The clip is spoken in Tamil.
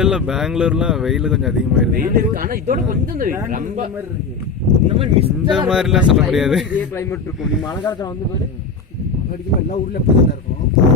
இல்ல பெங்களூர்லாம் வெயில் கொஞ்சம் அதிகமாயிருக்கு. ஆனா இதோட கொஞ்சம் ரொம்ப இந்த மாதிரிலாம் சொல்ல முடியாது. கிளைமேட் இருக்கும். நீ மழை காலத்துல வந்து பாரு எல்லா ஊர்ல எப்படி இருக்கும்.